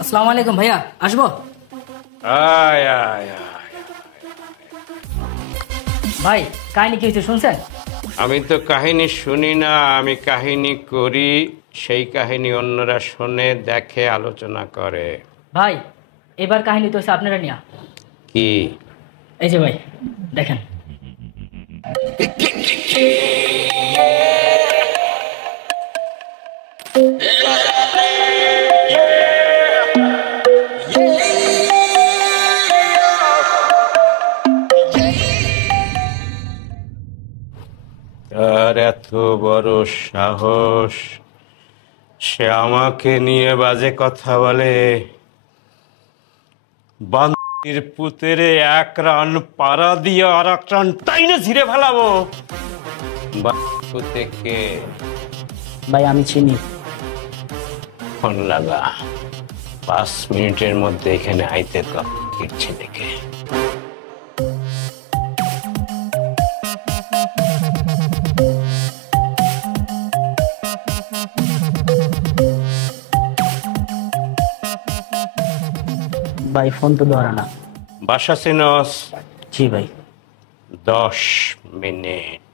আসসালামু আলাইকুম ভাইয়া, আসবো? আয় আয় আয়। ভাই কাহিনী কি হয়েছে শুনছেন? আমি তো কাহিনী শুনি না, আমি কাহিনী করি। সেই কাহিনী অন্যরা শুনে, দেখে, আলোচনা করে। ভাই এবার কাহিনী তো হচ্ছে আপনারা নিয়া। কি? এই যে ভাই দেখেন। তার এত বড় সাহস, সে আমাকে নিয়ে বাজে কথা বলে। বান্দির পুতেরে এক রান পাড়া দিয়ে আর এক রান টাইনে ছিঁড়ে ফেলাবো। পুতেকে ভাই আমি চিনি। ফোন লাগা, 5 মিনিটের মধ্যে এখানে আইতে ছেলেকে। ভাই ফোন তো ধরে না। বাসা চিনস? জি ভাই। 10 মিনিট।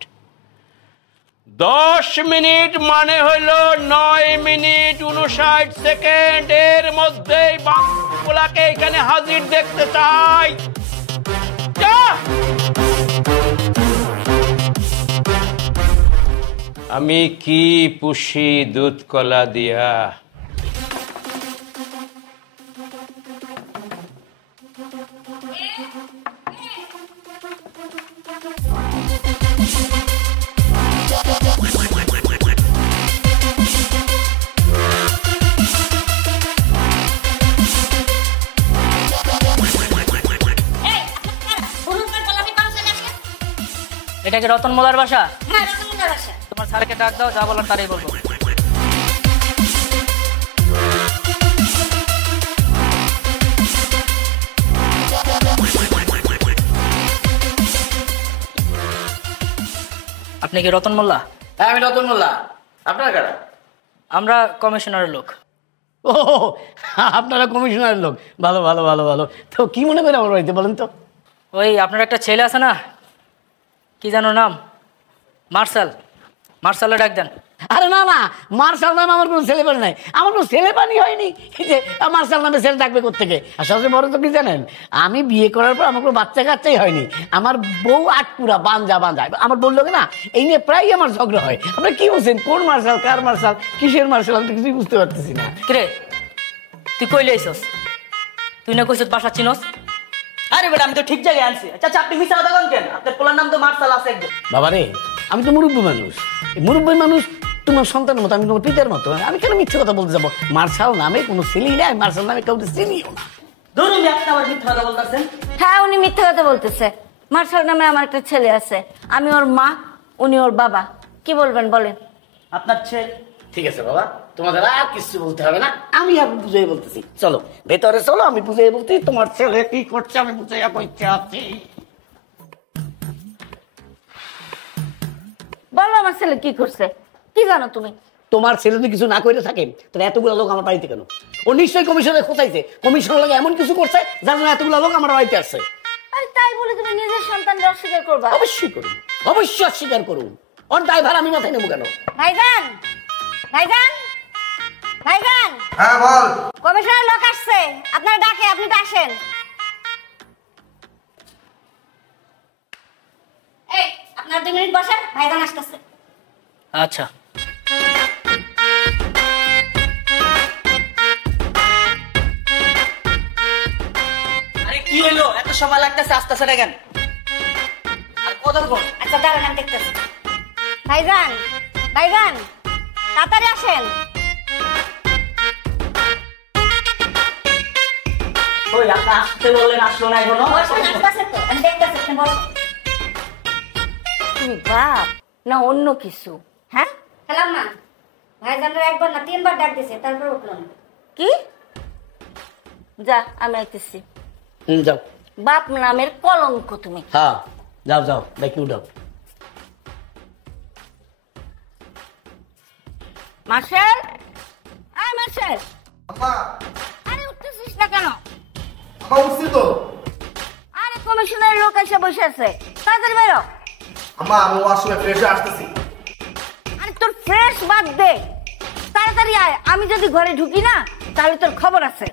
10 মিনিট মানে হইল 9 মিনিট 59 সেকেন্ড। এর মধ্যেই বাংলাকে এখানে হাজির দেখতে চাই। আমি কি পুষি দুধ কলা দিয়া? এটা কি রতন মোলার বাসা? হ্যাঁ, রতন মোলার বাসা। তোমার স্যারকে ডাক দাও, যা বলার তারই বলবো। আপনি কি রতন মোল্লা? হ্যাঁ আমি রতন মোল্লা। আপনার কারা? আমরা কমিশনারের লোক। ও আপনারা কমিশনারের লোক, ভালো ভালো ভালো ভালো। তো কি মনে করে আমার বাড়িতে বলেন তো? ওই আপনার একটা ছেলে আছে না, কি জানো নাম? মার্শাল। মার্শালে ডাক দেন। আরে না না, মার্শাল নামে আমার কোনো ছেলে পানি নাই, আমার কোনো ছেলে পানি হয়নি যে মার্শাল নামে ছেলে ডাকবে কোত্থেকে। আর সবচেয়ে বড় তো কি জানেন, আমি বিয়ে করার পর আমার কোনো বাচ্চা কাচ্চাই হয়নি। আমার বউ আটপুরা বাঞ্জা বাঞ্জা। আমার বললো না, এই নিয়ে প্রায় আমার ঝগড়া হয়। আপনি কি বলছেন, কোন মার্শাল, কার মার্শাল, কিসের মার্শাল, আমি তো কিছুই বুঝতে পারতেছি না। কিরে তুই কইলে আইছস? তুই না কইছস বাসা চিনস? আরে বেটা আমি তো ঠিক জায়গায় আনছি। আচ্ছা আপনি মিছা কথা কেন? আপনার পোলার নাম তো মার্শাল আছে একদম। বাবা রে, আমি তো মুরব্বী মানুষ। মুরব্বী মানুষ তোমার সন্তানের মতো, আমি তোমার পিতার মতো। আমি কেন মিথ্যে কথা বলতে যাবো? মার্শাল নামে কোনো ছেলেই নাই, মার্শাল নামে কাউকে চিনিও না। ধরুন আপনি আমার মিথ্যা কথা বলতেছেন। হ্যাঁ, উনি মিথ্যে কথা বলতেছে। মার্শাল নামে আমার একটা ছেলে আছে, আমি ওর মা, উনি ওর বাবা। কি বলবেন বলেন? আপনার ছেলে? ঠিক আছে বাবা, তোমাদের আর কিছু বলতে হবে না, আমি আর বুঝাই বলতেছি। চলো ভেতরে চলো, আমি বুঝাই বলতে। তোমার ছেলে কি করছে আমি বুঝাইয়া বলতে আছি। বলো আমার ছেলে কি করছে, কি জানো তুমি? তোমার ছেলে যদি কিছু না করে থাকে তাহলে এতগুলো লোক আমার বাড়িতে কেন? ও নিশ্চয়ই কমিশনে খোঁচাইছে, কমিশনের লাগে এমন কিছু করছে যার জন্য এতগুলো লোক আমার বাড়িতে আসছে। আরে তাই বলে তুমি নিজের সন্তানকে অস্বীকার করবা? অবশ্যই করুন, অবশ্যই অস্বীকার করুন। ওর ড্রাইভার আমি মাথায় নেবো কেন? ভাইজান, ভাইজান, ভাইজান। হ্যাঁ বল। কমিশনার লোক আসছে, আপনার ডাকে, আপনি তো আসেন। এই আপনার 2 মিনিট বসেন, ভাইজান আসতেছে। আচ্ছা আরে কি হলো, এত সময় লাগতেছে, আস্তে আস্তে দেখেন। আর কত কোন? আচ্ছা দাঁড়ান, আমি দেখতেছি। ভাইজান, ভাইজান তাড়াতাড়ি আসেন। ওই আপনি আসতে বললেন, আসলো না এখনো? বসেন, আসতেছে তো, আমি দেখতেছি, আপনি বসেন। তুমি বাপ না অন্য কিছু? হ্যাঁ খেলাম না। ভাইজানরা একবার না 3 বার ডাক দিছে, তারপর উঠলো না। কি? যা, আমি আইতেছি। যাও। বাপ নামের কলঙ্ক তুমি। হ্যাঁ যাও যাও, দেখি উঠাও। মার্শাল, আয় মার্শাল। শেষ। আম্মা আরে উঠতেছিস না কেন? আম্মা উঠছি তো। আরে কমিশনের লোক এসে বসে আছে, তাড়াতাড়ি বেরো। আম্মা আমি ওয়াশরুমে ফ্রেশ হয়ে আসতেছি। আরে তোর ফ্রেশ বাদ দে, তাড়াতাড়ি আয়। আমি যদি ঘরে ঢুকি না তাহলে তোর খবর আছে।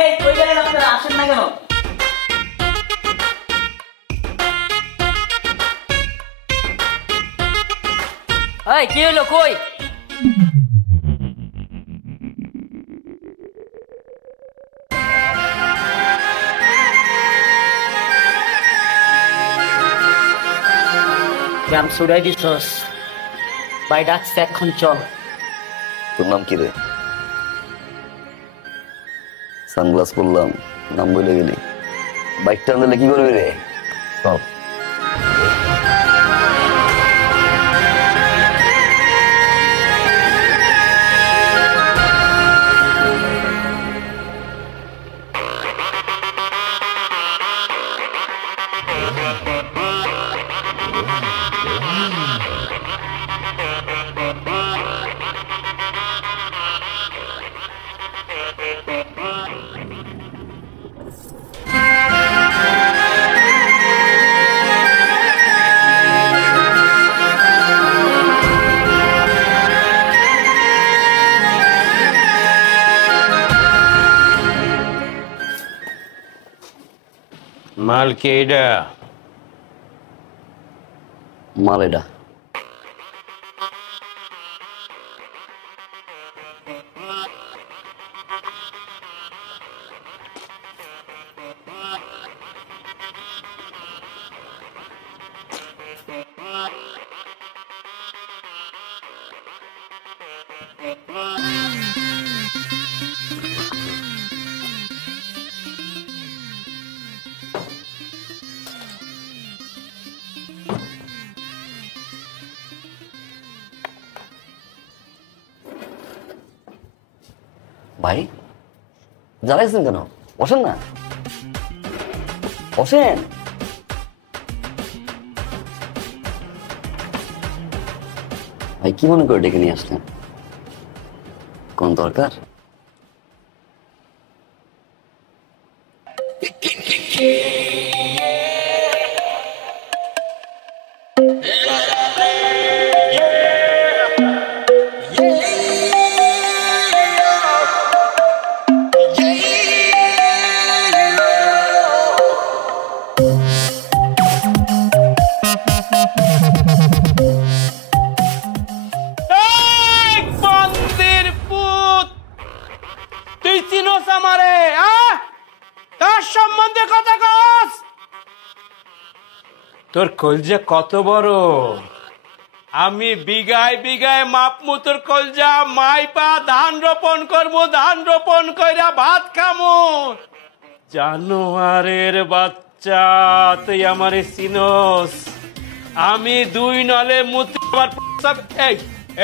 এই কই গেলেন আপনারা, আসেন না কেন? এই কি হলো, কই? গ্রাম ছুড়াই দিছস, ভাই ডাকছে, এখন চল। তোর নাম কি রে? সানগ্লাস পরলাম, নাম বলে গেলি। বাইকটা আনলে কি করবি রে? চল। মাল কে এটা? মাল এটা। ভাই জ্বালাইছেন কেন? বসেন না, বসেন। ভাই কি মনে করে ডেকে নিয়ে আসলেন? কোন দরকার? এই বান্দির পুত, তুই চিনোস আমারে? তার সম্বন্ধে কথা কস? তোর কলজা কত বড়! আমি বিঘায় বিঘায় মাপমু তোর কলজা, মাইপা ধান রোপণ করবো, ধান রোপণ কইরা ভাত খামু। জানোয়ারের বাচ্চা, তুই আমারে চিনোস? আমি দুই নলে মুতি আমার প্রস্তাব।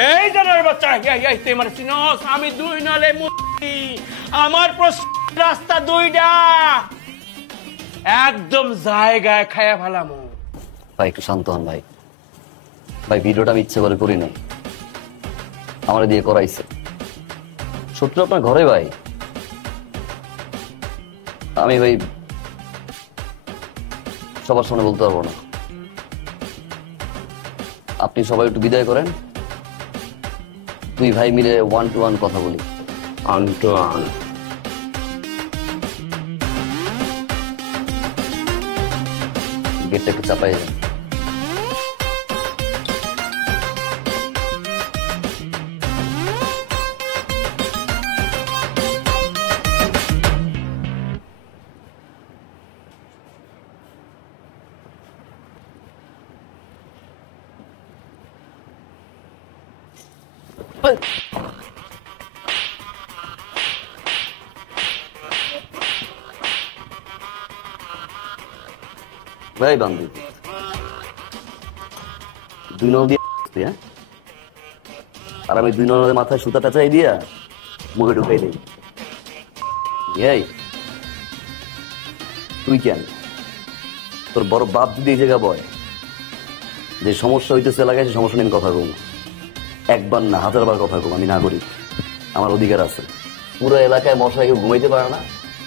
এই জানোয়ারের বাচ্চা, এই তুই আমারে চিনোস? আমি দুই নলে মুতি, আমার রাস্তা দুইটা, একদম জায়গায় খায়া ফেলামু। ভাই একটু শান্ত হন ভাই। ভাই ভিডিওটা আমি ইচ্ছে করে করি নাই, আমার দিয়ে করাইছে। শত্রু আপনার ঘরে ভাই। আমি ভাই সবার সামনে বলতে পারবো না। আপনি সবাই একটু বিদায় করেন, দুই ভাই মিলে 1-to-1 কথা বলি। আন্টুয়ান, গেটটা একটু চাপাই যান। ভাই বান্ধব দুই নল দিয়ে, হ্যাঁ, আর আমি দুই নলের মাথায় সুতা টাচাই দিয়া মুখে ঢুকাই দিই। এই তুই কেন তোর বড় বাপ যদি এই জায়গা বয় যে সমস্যা হইতেছে এলাকায়, সেই সমস্যা নিয়ে আমি কথা কব, একবার না 1000বার কথা কব। আমি নাগরিক, আমার অধিকার আছে। পুরো এলাকায় মশা কেউ ঘুমাইতে পারে না,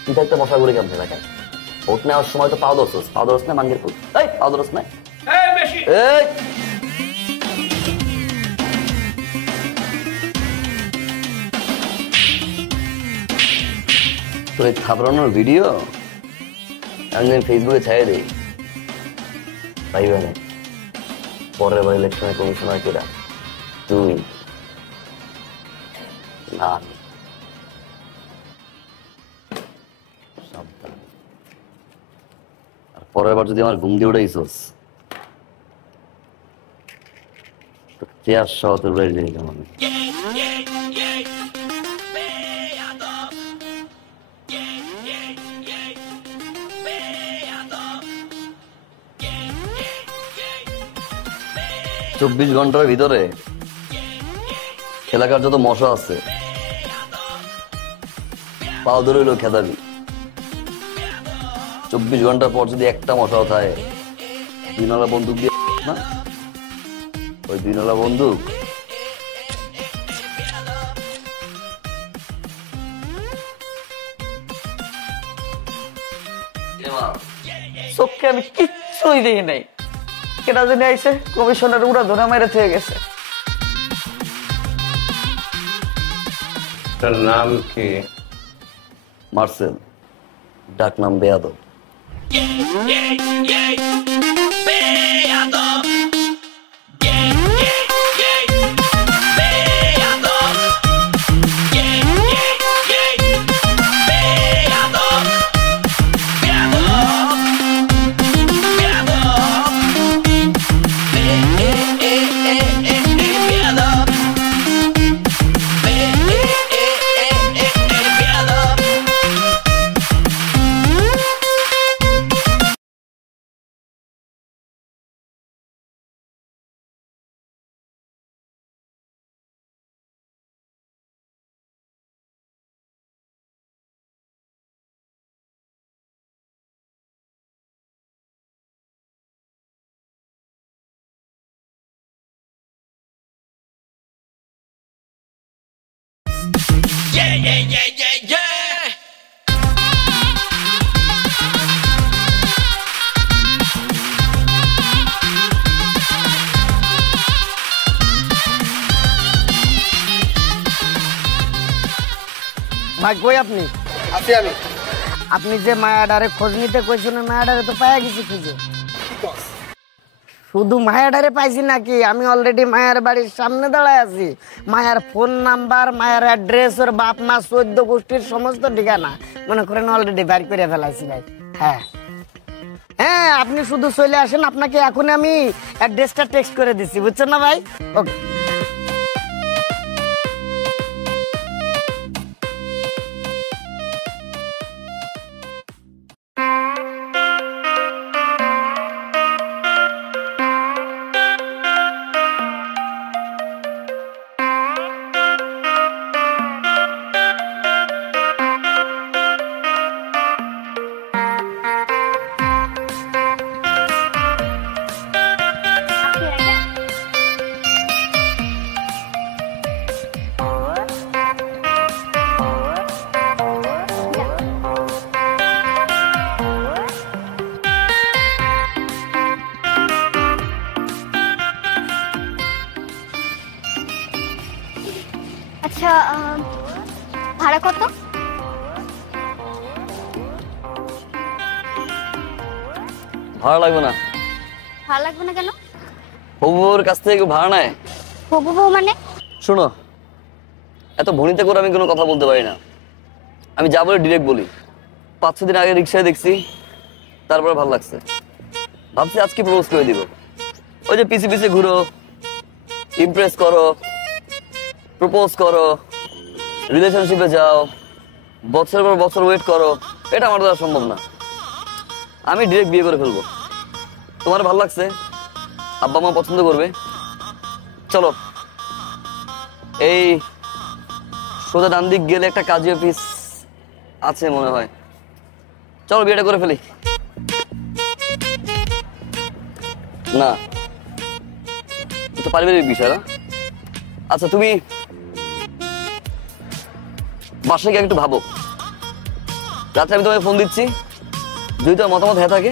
তুই থাকতে মশা করে কেমন এলাকায়? ভোট নেওয়ার সময় তো পাও ধরছ না মাঙ্গের পুত, এই পাও ধরছ না, এই তোর এই থাপড়ানোর ভিডিও আমি ফেসবুকে ছাড়িয়ে দিই ভাই মানে পরের বার ইলেকশনে কমিশনার কেরা? তুই না সাবধান। আর পরের বার যদি আমার ঘুম দিয়ে উঠাইছস চেয়ার সহ তোর বাড়ি যাই কেমন। 24 ঘন্টার ভিতরে এলাকার যত মশা আছে পাও ধরে হইলেও খেদাবি। 24 ঘন্টার পর যদি একটা মশাও থাকে, 2 নালা বন্দুক দিয়ে না, ওই 2 নালা বন্দুক চোখকে আমি কিচ্ছুই দেখি নাই, কেটা জানি আইসে কমিশনার উড়া ধরে মেরে থেকে গেছে। তার নাম কি? মার্সেল, ডাক নাম বেয়াদব। ভাই কই আপনি? আছি আমি। আপনি যে মায়াডারে খোঁজ নিতে কইছেন, মায়াডারে তো পাইয়া গেছি খুঁজে। শুধু মায়াডারে পাইছি নাকি, আমি অলরেডি মায়ের বাড়ির সামনে দাঁড়ায় আছি। মায়ের ফোন নাম্বার, মায়ের অ্যাড্রেস, ওর বাপ মা 14 গোষ্ঠীর সমস্ত ঠিকানা মনে করেন অলরেডি বের করে ফেলাইছি ভাই। হ্যাঁ হ্যাঁ, আপনি শুধু চলে আসেন, আপনাকে এখন আমি অ্যাড্রেসটা টেক্সট করে দিচ্ছি, বুঝছেন না ভাই? ওকে। আচ্ছা, ভাড়া কত? ভাড়া লাগবে না। ভাড়া লাগবে না কেন? হবুর কাছ থেকে কেউ ভাড়া নেয়? হবু বউ মানে? শোনো, এত ভনিতে করে আমি কোনো কথা বলতে পারি না। আমি যা বলি ডিরেক্ট বলি। 5-6 দিন আগে রিক্সায় দেখছি, তারপরে ভালো লাগছে, ভাবছি আজকে প্রপোজ করে দিব। ওই যে পিছে পিছে ঘুরো, ইমপ্রেস করো, প্রপোজ করো, রিলেশনশিপে যাও, বছরের পর বছর ওয়েট করো, এটা আমার দ্বারা সম্ভব না। আমি ডিরেক্ট বিয়ে করে ফেলবো। তোমার ভালো লাগছে, আব্বা মা পছন্দ করবে, চলো এই সোজা ডান দিক গেলে একটা কাজী অফিস আছে মনে হয়, চলো বিয়েটা করে ফেলি। না, এটা পারিবারিক বিষয় না। আচ্ছা তুমি বাসায় গিয়ে একটু ভাবো, রাত্রে আমি তোমায় ফোন দিচ্ছি, যদি তোমার মতামত হয়ে থাকে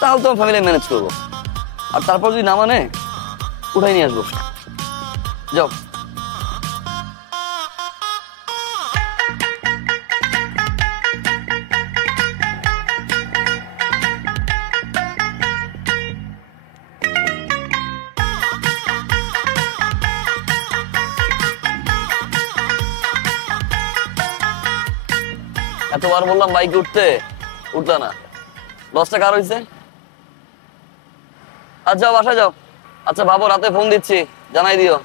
তাহলে তোমার ফ্যামিলি ম্যানেজ করবো, আর তারপর যদি না মানে উঠাই নিয়ে আসবো। যাও। এতবার বললাম বাইকে উঠতে, উঠলা না। লসটা কার হয়েছে? আচ্ছা বাসায় যাও। আচ্ছা ভাবো, রাতে ফোন দিচ্ছি, জানাই দিও।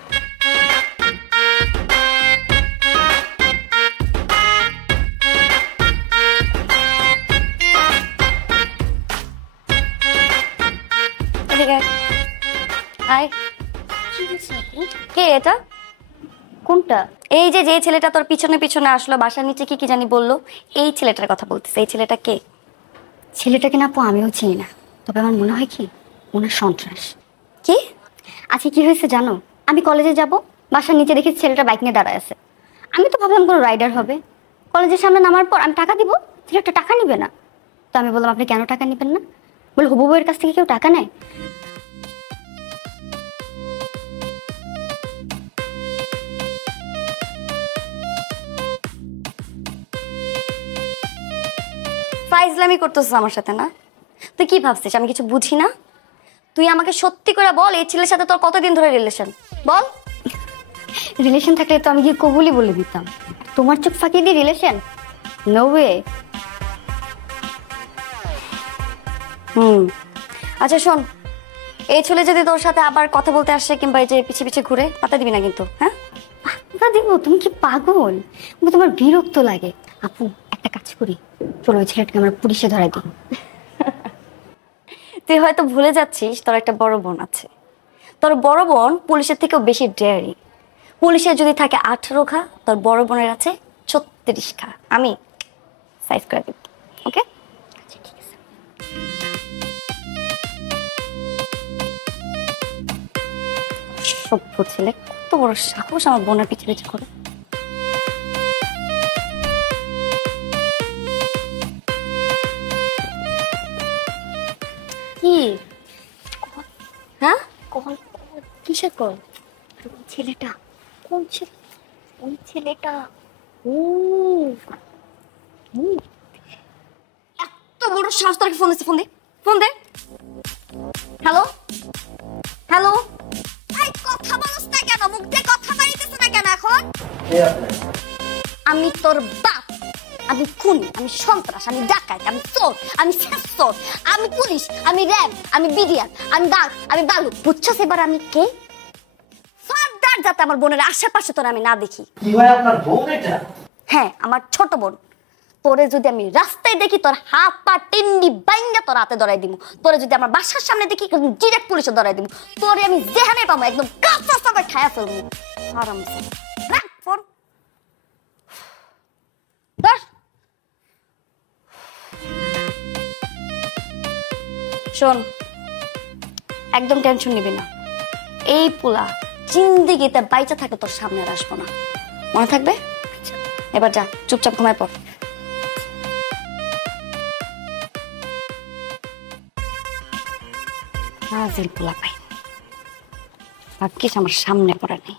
কে এটা? কোনটা? এই যে যে ছেলেটা তোর পিছনে পিছনে আসলো, বাসার নিচে কি কি জানি বললো, এই ছেলেটার কথা বলতেছে। এই ছেলেটা কে? ছেলেটাকে না আপু আমিও চিনি না, তবে আমার মনে হয় কি ওনার সন্ত্রাস। কি? আজকে কি হয়েছে জানো? আমি কলেজে যাব, বাসার নিচে দেখি ছেলেটা বাইক নিয়ে দাঁড়ায় আছে। আমি তো ভাবলাম কোনো রাইডার হবে। কলেজের সামনে নামার পর আমি টাকা দিব, ছেলেটা টাকা নিবে না। তো আমি বললাম আপনি কেন টাকা নেবেন না? বলে হবু বউয়ের কাছ থেকে কেউ টাকা নেয়? ফাইজলামি করতেছিস আমার সাথে না? তুই কি ভাবছিস আমি কিছু বুঝি না? তুই আমাকে সত্যি করে বল, এই ছেলের সাথে তোর কতদিন ধরে রিলেশন? বল। রিলেশন থাকলে তো আমি গিয়ে কবুলই বলে দিতাম। তোমার চোখ ফাঁকি দিয়ে রিলেশন? No way. আচ্ছা শোন, এই ছেলে যদি তোর সাথে আবার কথা বলতে আসে কিংবা এই যে পিছে পিছে ঘুরে, পাতা দিবি না কিন্তু। হ্যাঁ পাতা দিব? তুমি কি পাগল? তোমার বিরক্ত লাগে। আপু একটা কাজ করি, চলো ওই ছেলেটাকে আমরা পুলিশে ধরাই দিই। তুই হয়তো ভুলে যাচ্ছিস তোর একটা বড় বোন আছে। তোর বড় বোন পুলিশের থেকেও বেশি ডেয়ারি। পুলিশের যদি থাকে 18 খা, তোর বড় বোনের আছে 36 খা। আমি সাইজ করে দিব, ওকে? আচ্ছা ঠিক আছে। সভ্য ছেলে, কত বড় সাহস আমার বোনের পিছে পিছে করে। কি? হ্যাঁ কল? কিসের কল? ছেলেটা। কোন ছেলে? ওই ছেলেটা। ও এত বড় সাহস তোর! ফোন দিচ্ছে, ফোন দে, ফোন দে। হ্যালো হ্যালো, এই কথা বলছ না কেন? মুখ দিয়ে কথা বাইতেছ না কেন এখন? আমি তোর বাপ, আমি খুনি, আমি সন্ত্রাস, আমি ডাকাত, আমি চোর, আমি শেষচোর, আমি পুলিশ, আমি র্যাব, আমি বিডিআর, আমি বাঘ, আমি বালু। বুঝছস এবার আমি কে? ফাদার, যাতে আমার বোনের আশেপাশে তোর আমি না দেখি। কি হয় আপনার বোন এটা? হ্যাঁ আমার ছোট বোন। তোরে যদি আমি রাস্তায় দেখি, তোর হাত পা টিন্ডি বাইঙ্গা তোর হাতে ধরাই দিব। তোরে যদি আমার বাসার সামনে দেখি, ডিরেক্ট পুলিশে ধরাই দিব। তোরে আমি যেখানে পাবো একদম কাঁচা চাপা খায়া ফেলবো। আরামসে রাখ ফোন। ধর। শোন, একদম টেনশন নিবি না। এই পোলা জিন্দিগিতে বাইচা থাকে তোর সামনে আর আসবো না, মনে থাকবে? এবার যা, চুপচাপ ঘুমায় পড়। হাজির পোলা পাই, ভাগ্যিস আমার সামনে পড়ে নেই।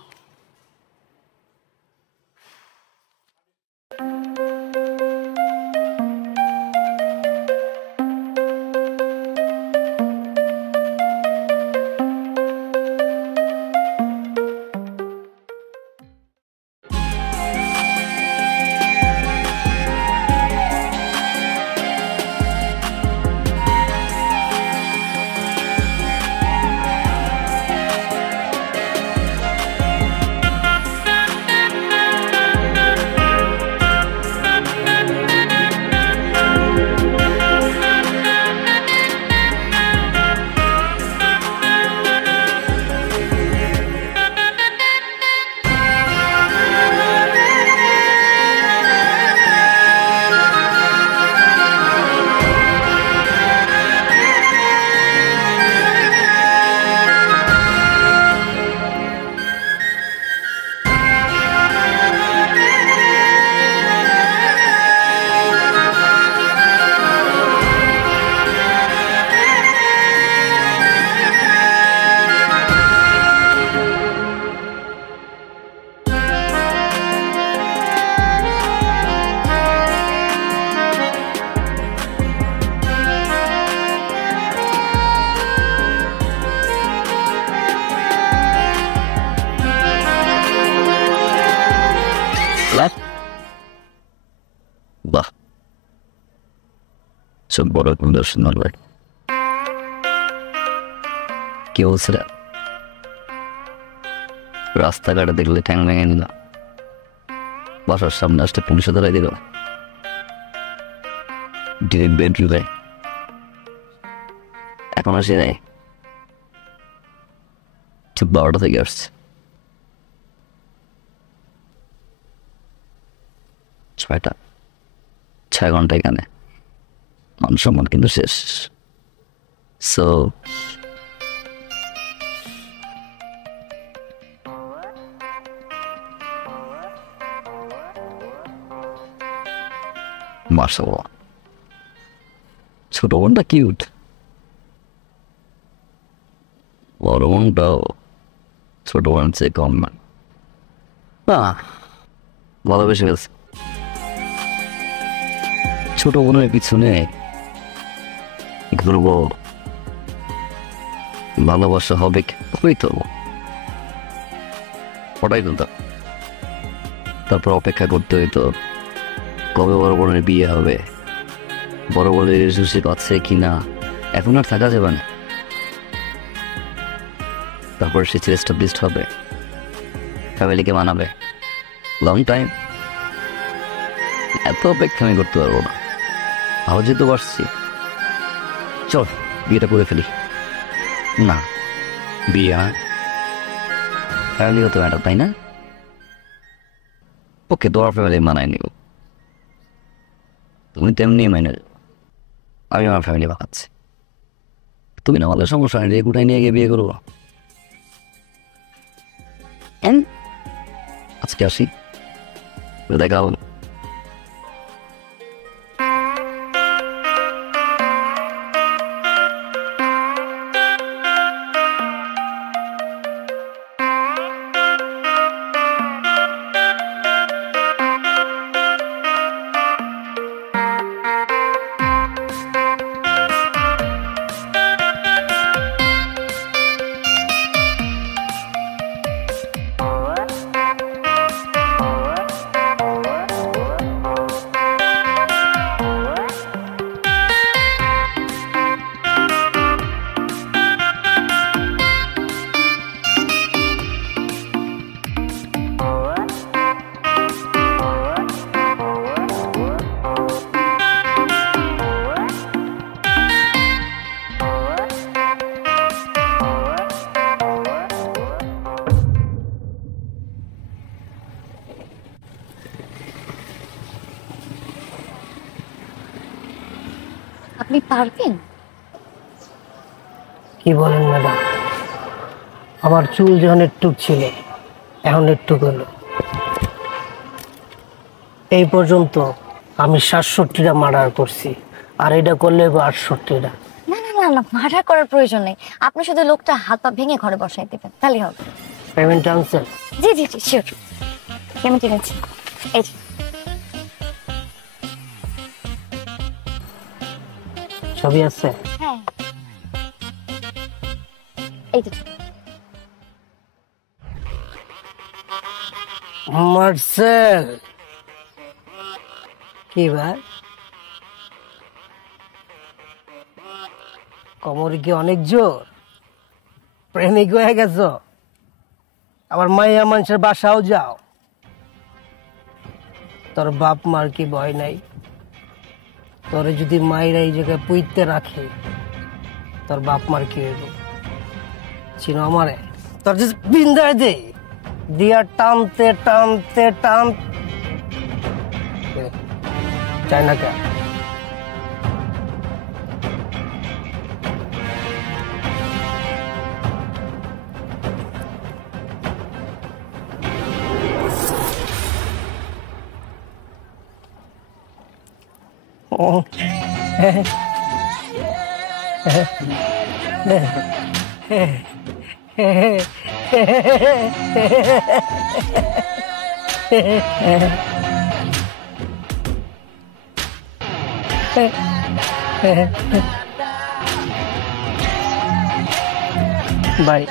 সব বড় দর্শন ভাই কি বলছে রাস্তাঘাটে দেখলে ঠ্যাং ভেঙে নিল, বাসার সামনে আসতে পুলিশে ধরাই দিল, ডিরেক্ট বেডরুমে এখন আসে নাই, ঠিক 12টা থেকে আসছে। 6 ঘন্টা এখানে, মান সম্মান কিন্তু শেষ। সো মাশাআল্লাহ, ছোট বোনটা কিউট, বড় বোনটাও ছোট বোন চেয়ে কম না, ভালোবেসে গেছে। ছোট বোনের পিছনে ঘুরব, ভালোবাসা হবে হইতো, ওটাই তো। তারপর অপেক্ষা করতে হইতো কবে বড় বোনের বিয়ে হবে, বড় বোনের রিলেশনশিপ আছে কিনা, এখন আর থাকা যাবে না। তারপর সে এস্টাবলিশড হবে, ফ্যামিলিকে মানাবে, লং টাইম। এত অপেক্ষা আমি করতে পারবো না, ভালো যেহেতু বাসছি, চল বিয়েটা করে ফেলি। না, বিয়ে ফ্যামিলি হতে ম্যাটার, তাই না? ওকে, তোমার ফ্যামিলি মানায় নিব, তুমি তেমনি মাইনে যাও, আমি আমার ফ্যামিলি বানাচ্ছি। তুমি না আমাদের সমস্যা নেই, কোথায় নিয়ে গিয়ে বিয়ে করবো। আজকে আসি, দেখা হবে। আপনি পারবেন? কি বলেন ম্যাডাম, আমার চুল যখন একটুক ছিল, এখন একটুক হলো। এই পর্যন্ত আমি 67টা মার্ডার করছি, আর এটা করলে 68টা। না না না না, মার্ডার করার প্রয়োজন নেই, আপনি শুধু লোকটা হাত পা ভেঙে ঘরে বসাই দেবেন, তাহলেই হবে। পেমেন্ট আনছেন? জি জি জি, শিওর। পেমেন্ট এনেছি, এই যে। ছবি আছে? হ্যাঁ, এই যে। মার্সেল, কি ভাই কোমরে কি অনেক জোর? প্রেমিক হয়ে গেছো? আবার মাইয়া মানুষের বাসাও যাও? তোর বাপ মার কি ভয় নাই? তোরে যদি মায়েরা এই জায়গায় পুইতে রাখে, তোর বাপ মার কি হইব? চিনো আমারে? তোর যে বিন্দায় দে দিয়া টানতে টানতে টান চাই না কে? Bye.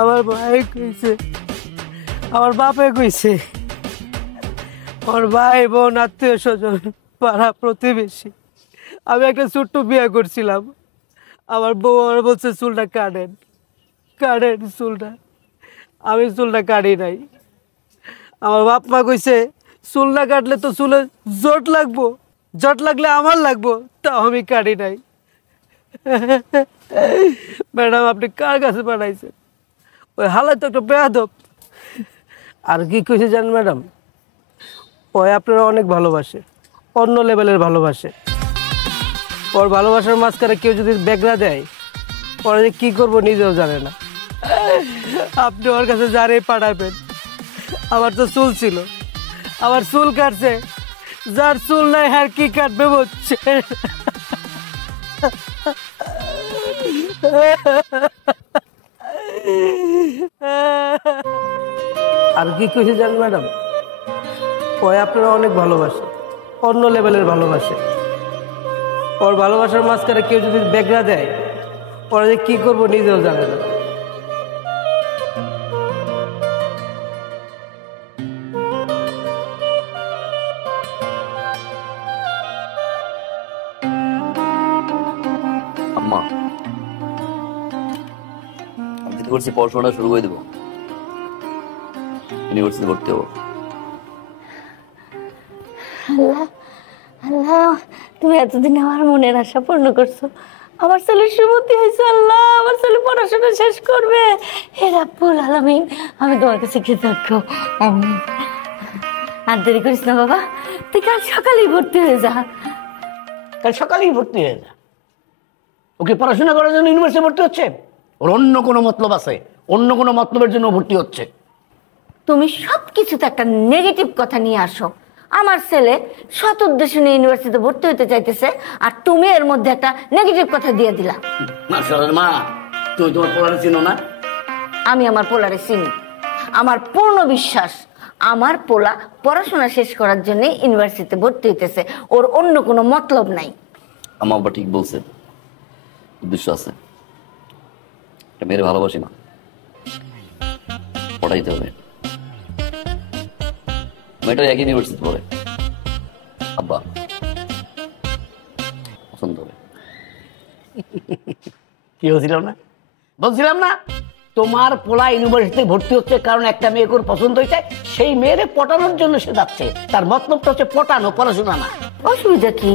আমার ভাই কইছে, আমার বাপে কইছে, আমার ভাই বোন আত্মীয় স্বজন পাড়া প্রতিবেশী, আমি একটা ছোট্ট বিয়ে করছিলাম। আমার বউ আমার বলছে চুলটা কাটেন, কাটেন চুলটা। আমি চুলটা কাটি নাই। আমার বাপ মা কইছে চুল না কাটলে তো চুলে জট লাগবো, জট লাগলে আমার লাগবো, তাও আমি কাটি নাই। ম্যাডাম আপনি কার কাছে পাঠাইছেন? ওই হালায় তো একটা বেয়াদব। আর কি কইছে জানেন ম্যাডাম, ওই আপনারা অনেক ভালোবাসে, অন্য লেভেলের ভালোবাসে। ওর ভালোবাসার মাঝখানে কেউ যদি বেগরা দেয়, ওরা যে কী করবো নিজেও জানে না। আপনি ওর কাছে যারে পাঠাবেন। আমার তো চুল ছিল, আমার চুল কাটছে, যার চুল নাই আর কি কাটবে বলছে। আর কি কইছে জানেন ম্যাডাম, ওই আপনারা অনেক ভালোবাসে, অন্য লেভেলের ভালোবাসে। ওর ভালোবাসার মাঝখানে কেউ যদি বেগরা দেয়, ওরা যে কি করবো নিজেও জানে না। আম্মা, আমি চিন্তা করছি পড়াশোনাটা শুরু করে দেবো, ইউনিভার্সিটি ভর্তি হবো। আল্লাহ আল্লাহ, তুমি এতদিন আমার মনের আশা পূর্ণ করছো। আমার ছেলের সুমতি হয়েছে। আল্লাহ, আমার ছেলে পড়াশোনা শেষ করবে। হে রাব্বুল আলামিন, আমি তোমার কাছে কৃতজ্ঞ। আমিন। আর দেরি করিস না বাবা, তুই কাল সকালেই ভর্তি হয়ে যা। কাল সকালেই ভর্তি হয়ে যা। ওকে পড়াশোনা করার জন্য ইউনিভার্সিটি ভর্তি হচ্ছে? ওর অন্য কোনো মতলব আছে, অন্য কোনো মতলবের জন্য ভর্তি হচ্ছে। তুমি সব কিছুতে একটা নেগেটিভ কথা নিয়ে আসো। আমার ছেলে সৎ উদ্দেশ্য নিয়ে ইউনিভার্সিটিতে ভর্তি হতে চাইতেছে, আর তুমি এর মধ্যে একটা নেগেটিভ কথা দিয়ে দিলা। মা, তুমি তোমার পোলারে চিনো না? আমি আমার পোলারে চিনি। আমার পূর্ণ বিশ্বাস আমার পোলা পড়াশোনা শেষ করার জন্য ইউনিভার্সিটিতে ভর্তি হইতেছে, ওর অন্য কোনো মতলব নাই। আমার বাবা ঠিক বলছে, উদ্দেশ্য আছে। একটা মেয়ের ভালোবাসি না, পড়াইতে হবে। মেয়েটা একই ইউনিভার্সিটি পড়ে, আব্বা পছন্দ হবে। কি বলছিলাম না, বলছিলাম না তোমার পোলা ইউনিভার্সিটিতে ভর্তি হচ্ছে কারণ একটা মেয়েকে ওর পছন্দ হয়েছে, সেই মেয়েরে পটানোর জন্য সে যাচ্ছে। তার মতলবটা হচ্ছে পটানো, পড়াশোনা না। অসুবিধা কি?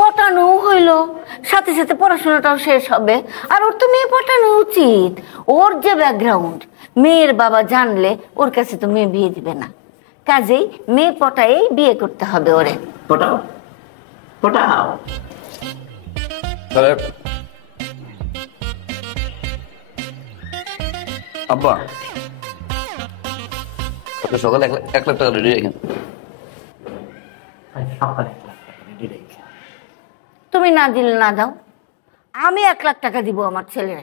পটানো হইলো, সাথে সাথে পড়াশোনাটাও শেষ হবে। আর ওর তো মেয়ে পটানো উচিত। ওর যে ব্যাকগ্রাউন্ড, মেয়ের বাবা জানলে ওর কাছে তো মেয়ে বিয়ে দিবে না। কাজেই মেয়ে পটাই বিয়ে করতে হবে ওরে। পটাও, পটাও। তাহলে আব্বা সকালে 1 লাখ টাকা রেডি রেখেন। তুমি না দিলে না দাও, আমি 1 লাখ টাকা দিব আমার ছেলের।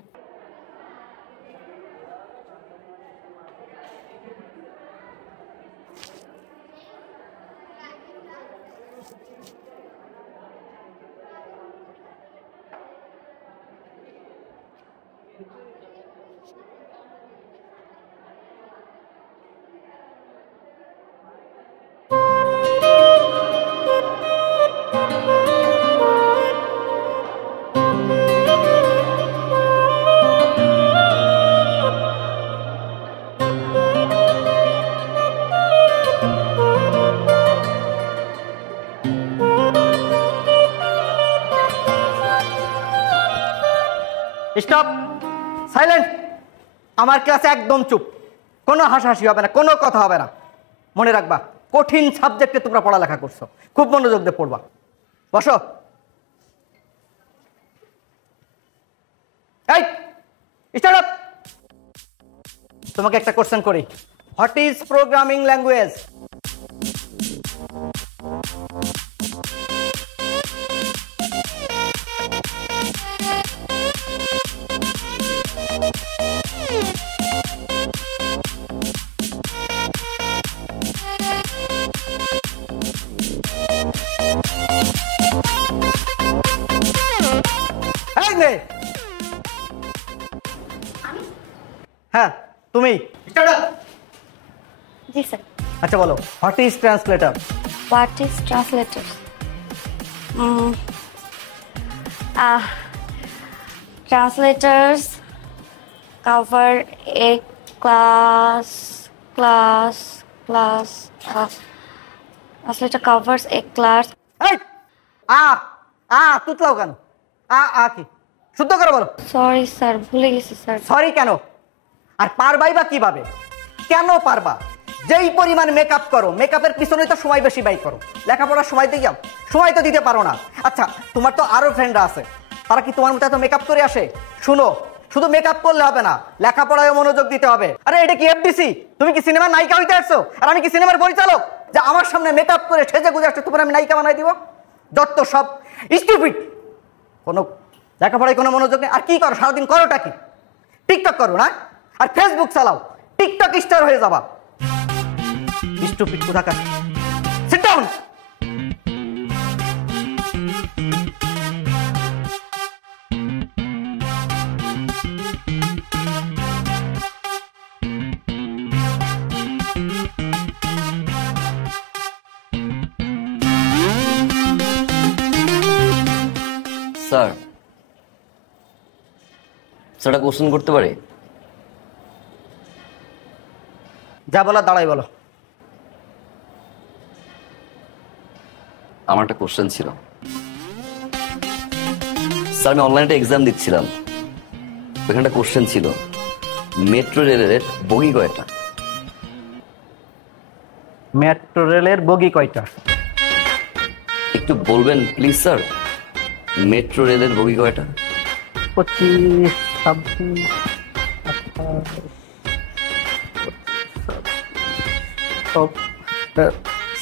Stop, silent. আমার ক্লাসে একদম চুপ, কোনো হাসাহাসি হবে না, কোনো কথা হবে না। মনে রাখবা, কঠিন সাবজেক্টে তোমরা পড়ালেখা করছো, খুব মনোযোগ দিয়ে পড়বা। বসো। এই স্টার্ট আপ। তোমাকে একটা কোশ্চেন করি, হোয়াট ইজ প্রোগ্রামিং ল্যাঙ্গুয়েজ? হ্যাঁ তুমি। জি স্যার। আচ্ছা বলো, what is translator? What is translator? Translators cover a translator covers a class. এই তুতলাও কেন? কি শুদ্ধ করে বলো। সরি স্যার, ভুলে গেছি স্যার। সরি কেন? আর পারবাই বা কিভাবে? কেন পারবা? যেই পরিমাণ মেকআপ করো, মেকআপের পিছনেই তো সময় বেশি ব্যয় করো। লেখাপড়ার সময় দিয়ে যাও, সময় তো দিতে পারো না। আচ্ছা, তোমার তো আরো ফ্রেন্ডরা আছে, তারা কি তোমার মতো এত মেকআপ করে আসে? শুনো, শুধু মেকআপ করলে হবে না, লেখাপড়ায় মনোযোগ দিতে হবে। আরে এটা কি এফডিসি? তুমি কি সিনেমার নায়িকা হইতে আসছো? আর আমি কি সিনেমার পরিচালক যে আমার সামনে মেকআপ করে সেজে গুজে আসছো তোমার আমি নায়িকা বানাই দিব? যত সব স্টুপিড। কোনো লেখাপড়ায় কোনো মনোযোগ নেই। আর কি করো সারাদিন? করোটা কি? টিকটক করো না? আর ফেসবুক চালাও, টিকটক স্টার হয়ে যাবা। স্টুপিড কোথাকার। Sit down. স্যার, স্যার একটা কোশ্চেন করতে পারি? যা বলা দাঁড়াই বলো। আমার একটা কোশ্চেন ছিল স্যার। আমি অনলাইনে এক্সাম দিচ্ছিলাম, ওখানে একটা কোশ্চেন ছিল, মেট্রো রেলের বগি কয়টা? মেট্রো রেলের বগি কয়টা? একটু বলবেন প্লিজ স্যার, মেট্রো রেলের বগি কয়টা? 25, 26।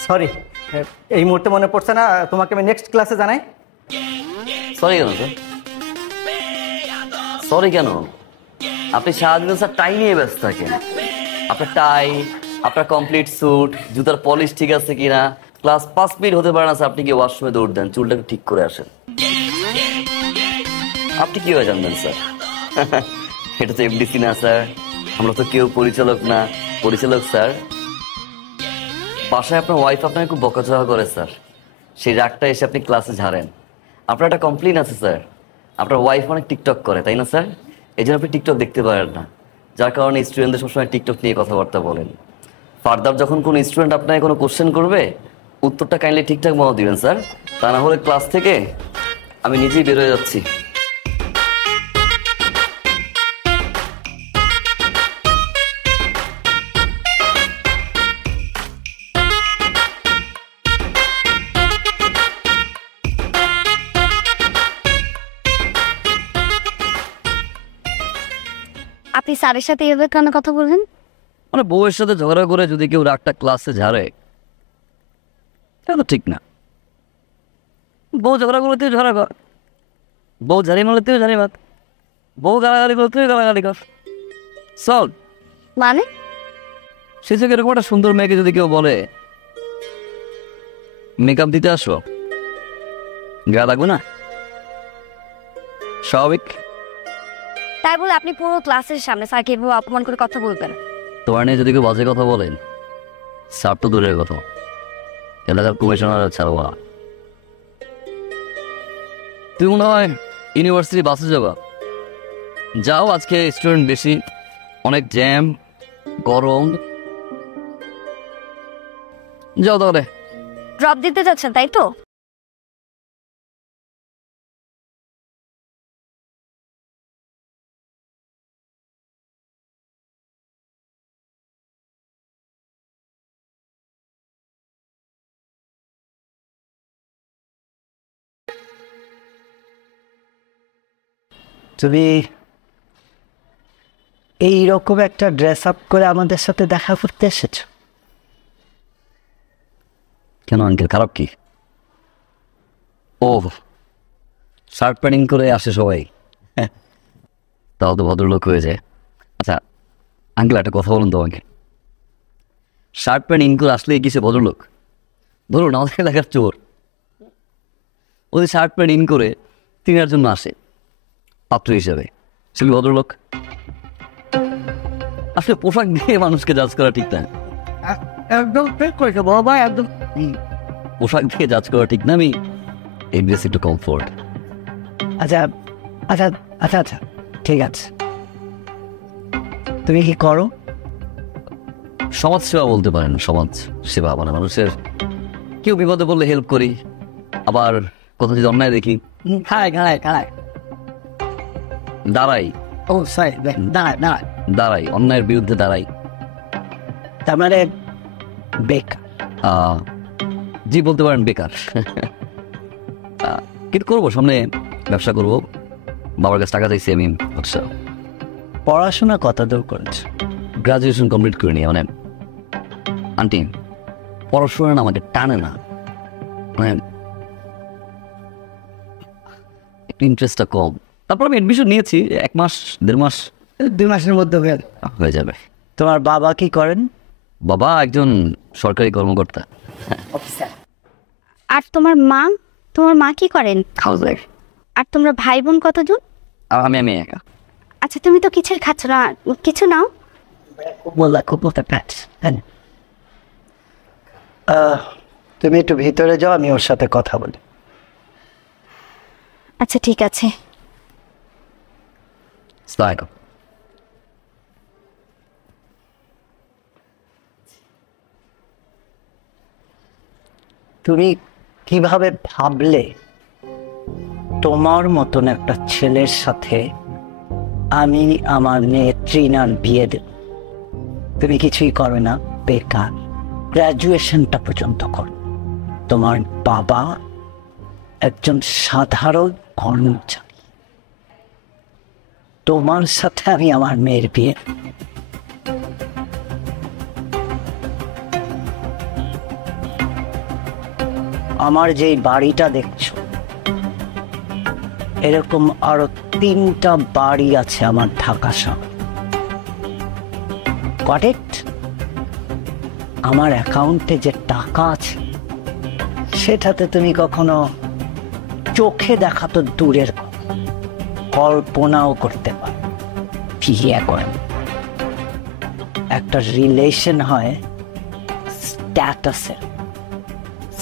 সরি, এই মুহূর্তে মনে পড়ছে না, তোমাকে আমি নেক্সট ক্লাসে জানাই। সরি কেন স্যার? সরি কেন? আপনি সারাদিন স্যার টাই নিয়ে ব্যস্ত থাকেন। আপনার টাই, আপনার কমপ্লিট স্যুট, জুতার পলিশ ঠিক আছে কিনা, ক্লাস 5 মিনিট হতে পারে না স্যার, আপনি কি ওয়াশরুমে দৌড় দেন, চুলটাকে ঠিক করে আসেন। আপনি কি হয়ে জানবেন স্যার? এটা তো এফডিসি না স্যার, আমরা তো কেউ পরিচালক না। পরিচালক স্যার, বাসায় আপনার ওয়াইফ আপনাকে খুব বকাঝকা করে স্যার, সেই রাগটা এসে আপনি ক্লাসে ঝাড়েন। আপনার একটা কমপ্লেন আছে স্যার, আপনার ওয়াইফ অনেক টিকটক করে, তাই না স্যার? এই জন্য আপনি টিকটক দেখতে পারেন না, যার কারণে স্টুডেন্টদের সবসময় টিকটক নিয়ে কথাবার্তা বলেন। ফার্দার যখন কোনো স্টুডেন্ট আপনাকে কোনো কোশ্চেন করবে, উত্তরটা কাইন্ডলি ঠিকঠাক মতো দিবেন স্যার, তা না হলে ক্লাস থেকে আমি নিজেই বের হয়ে যাচ্ছি। আপনি স্যারের সাথে এভাবে কেন কথা বললেন? মানে বউয়ের সাথে ঝগড়া করে যদি কেউ রাগটা ক্লাসে ঝাড়ে, এটা তো ঠিক না। বউ ঝগড়া করলে তুই ঝগড়া কর, বউ ঝাড়ি মারলে তুই ঝাড়ি মার, বউ গালাগালি করলে তুই গালাগালি কর, সলভ। মানে সে থেকে এরকম একটা সুন্দর মেয়েকে যদি কেউ বলে মেকআপ দিতে আসো, গা লাগবে না? স্বাভাবিক। তাই বলে আপনি পুরো ক্লাসের সামনে স্যারকে এভাবে অপমান করে কথা বলবেন? তোমার নিয়ে যদি কেউ বাজে কথা বলেন, স্যার তো দূরের কথা, এলাকার কমিশনার ছাড়ো। তুই মনে হয় ইউনিভার্সিটি বাসে যাবা? যাও, আজকে স্টুডেন্ট বেশি, অনেক জ্যাম, গরম, যাও তাহলে। ড্রপ দিতে যাচ্ছেন তাই তো? তুমি এইরকম একটা ড্রেস আপ করে আমাদের সাথে দেখা করতে এসেছো? কেন আঙ্কেল, খারাপ কি? ও, শার্ট প্যান্টিং করে আসে সবাই, তাও তো ভদ্রলোক হয়ে যায়। আচ্ছা আঙ্কেল, একটা কথা বলুন তো আমাকে, শার্ট প্যান্ট ইন করে আসলে কিছু ভদ্রলোক? ধরুন আমাদের এলাকার চোর, ওদের শার্ট প্যান্ট ইন করে তিনার জন্য আসে পাত্র হিসেবে, সে কি ভদ্রলোক? আসলে পোশাক দিয়ে মানুষকে জাজ করা ঠিক না। একদম ঠিক করেছো বাবা, একদম। পোশাক দিয়ে জাজ করা ঠিক না। আমি এড্রেস একটু কমফোর্ট। আচ্ছা আচ্ছা আচ্ছা আচ্ছা, ঠিক আছে। তুমি কি করো? সমাজ সেবা বলতে পারেন। সমাজ সেবা মানে মানুষের কেউ বিপদে পড়লে হেল্প করি, আবার কোথাও যদি অন্যায় দেখি দাঁড়াই। ও সরি, দাঁড়ায় দাঁড়ায় দাঁড়াই, অন্যায়ের বিরুদ্ধে দাঁড়াই। তার মানে বেকার? জি বলতে পারেন বেকার। কিন্তু করবো, সামনে ব্যবসা করবো, বাবার কাছে টাকা চাইছি আমি। আচ্ছা, পড়াশোনা কত দূর করেছো? গ্রাজুয়েশন কমপ্লিট করে নিয়ে, মানে আন্টি পড়াশোনা না আমাকে টানে না, মানে একটু ইন্টারেস্টটা কম। তারপর আমি এডমিশন নিয়েছি, 1 মাস 1.5 মাস 2 মাসের মধ্যে হয়ে যাবে। তোমার বাবা কি করেন? বাবা একজন সরকারি কর্মকর্তা। আর তোমার মা কি করেন? আর তোমরা ভাই বোন কতজন? আমি একা। আচ্ছা, তুমি তো কিছুই খাচ্ছ না, কিছু নাও। তুমি একটু ভিতরে যাও, আমি ওর সাথে কথা বলি। আচ্ছা ঠিক আছে। তুমি কিভাবে ভাবলে তোমার মতন একটা ছেলের সাথে আমি আমার মেয়ে ট্রিনার বিয়ে দেব? তুমি কিছুই করো না, বেকার, গ্রাজুয়েশনটা পর্যন্ত করো। তোমার বাবা একজন সাধারণ কর্মচারী, তোমার সাথে আমি আমার মেয়ের বিয়ে। আমার যেই বাড়িটা দেখছো, এরকম আরো 3টা বাড়ি আছে আমার ঢাকা শহরে। কারেক্ট? আমার অ্যাকাউন্টে যে টাকা আছে সেটাতে তুমি কখনো চোখে দেখা তো দূরের কল্পনাও করতে পারো। বিয়ে করেন, একটা রিলেশন হয় স্ট্যাটাসের।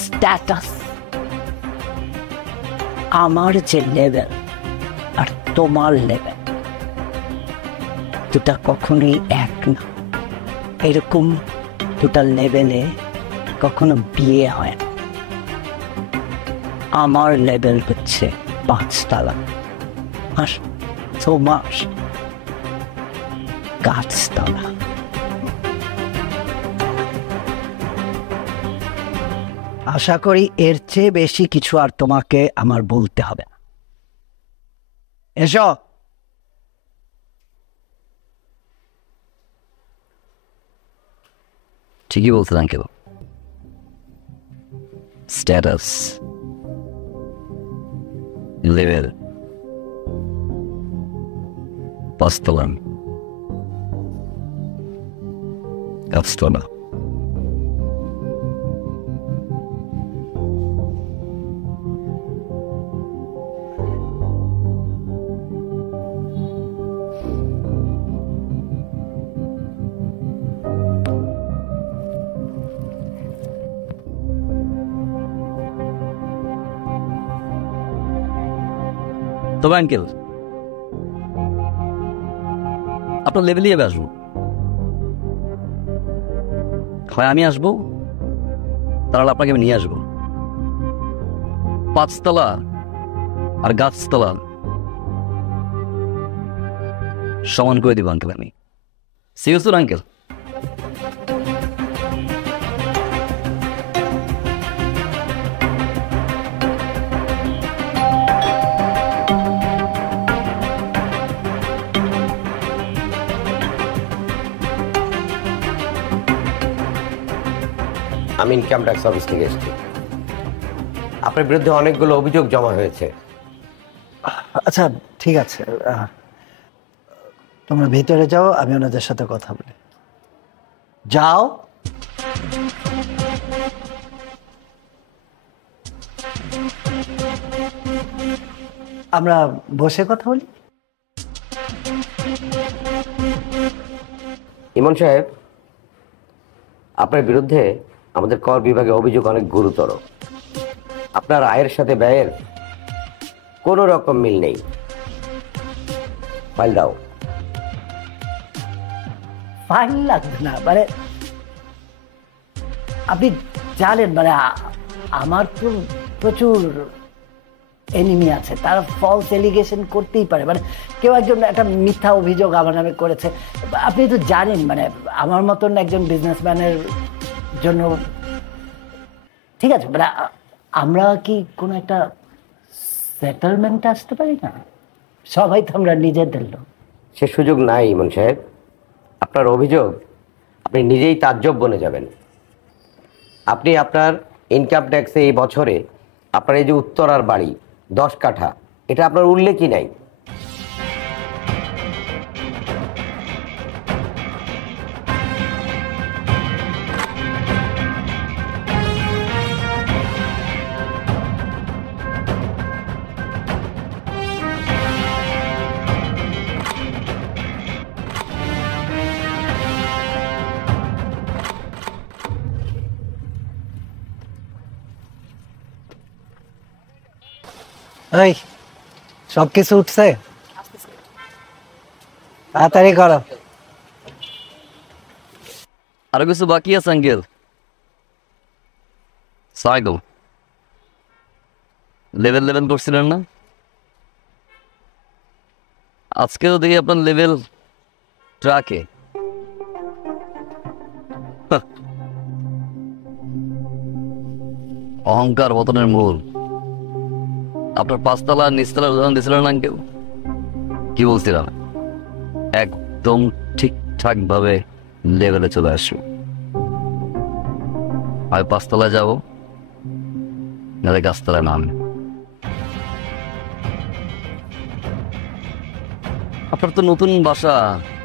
স্ট্যাটাস, আমার যে লেভেল আর তোমার লেভেল দুটা কখনোই এক না। এরকম দুটা লেভেলে কখনো বিয়ে হয় না। আমার লেভেল হচ্ছে 5 তলা, আর তোমার 5 তলা। আশা করি এর চেয়ে বেশি কিছু আর তোমাকে আমার বলতে হবে না। এসো। ঠিকই বলছেন আঙ্কেল, স্ট্যাটাস, লেভেল, 5 তলা, 5 তলা। তবে আঙ্কেল আপনার লেভেলই এবার আসবো, হয় আমি আসবো, তাহলে আপনাকে আমি নিয়ে আসবো। 5 তলা আর গাছতলা সমান করে দিব আঙ্কেল আমি। See you soon uncle. আমি ইনকাম ট্যাক্স অফিস থেকে এসেছি। আপনার বিরুদ্ধে অনেকগুলো অভিযোগ জমা হয়েছে। আচ্ছা ঠিক আছে, তোমরা ভিতরে যাও, আমি ওনাদের সাথে কথা বলি। যাও। আমরা বসে কথা বলি। ইমন সাহেব, আপনার বিরুদ্ধে আমাদের কর বিভাগে অভিযোগ অনেক গুরুতর। আপনার আয়ের সাথে ব্যয়ের কোনো রকম মিল নেই। ফাইল দাও। ফাইন লাগবে না, মানে আপনি জানেন মানে আমার তো প্রচুর এনিমি আছে, তারা ফলস এলিগেশন করতেই পারে, মানে কেউ একজন একটা মিথ্যা অভিযোগ আমার নামে করেছে। আপনি তো জানেন মানে আমার মতন একজন বিজনেসম্যানের জন্য ঠিক আছে, মানে আমরা কি কোনো একটা সেটেলমেন্টে আসতে পারি না? সবাই তো আমরা নিজেদের লোক। সে সুযোগ নাই ইমন সাহেব। আপনার অভিযোগ আপনি নিজেই তাজ্জব বনে যাবেন। আপনি আপনার ইনকাম ট্যাক্সে এই বছরে আপনার এই যে উত্তরার বাড়ি 10 কাঠা, এটা আপনার উল্লেখই নাই। এই সব কিছু উঠছে, তাড়াতাড়ি করো। আরো কিছু বাকি আছে আঙ্কেল। সাইকেল লেভেল করছিলেন না? আজকে তো দেখি আপনার লেভেল ট্রাকে। অহংকার পতনের মূল। আপনার 5 তলা নিচতলার উদাহরণ দিয়েছিলেন না কেউ? কি বলছিলাম? একদম ঠিকঠাক ভাবে লেভেলে চলে আসবো। আমি 5 তলায় যাবো, নাহলে গাছতলায় নামবে। আপনার তো নতুন বাসা,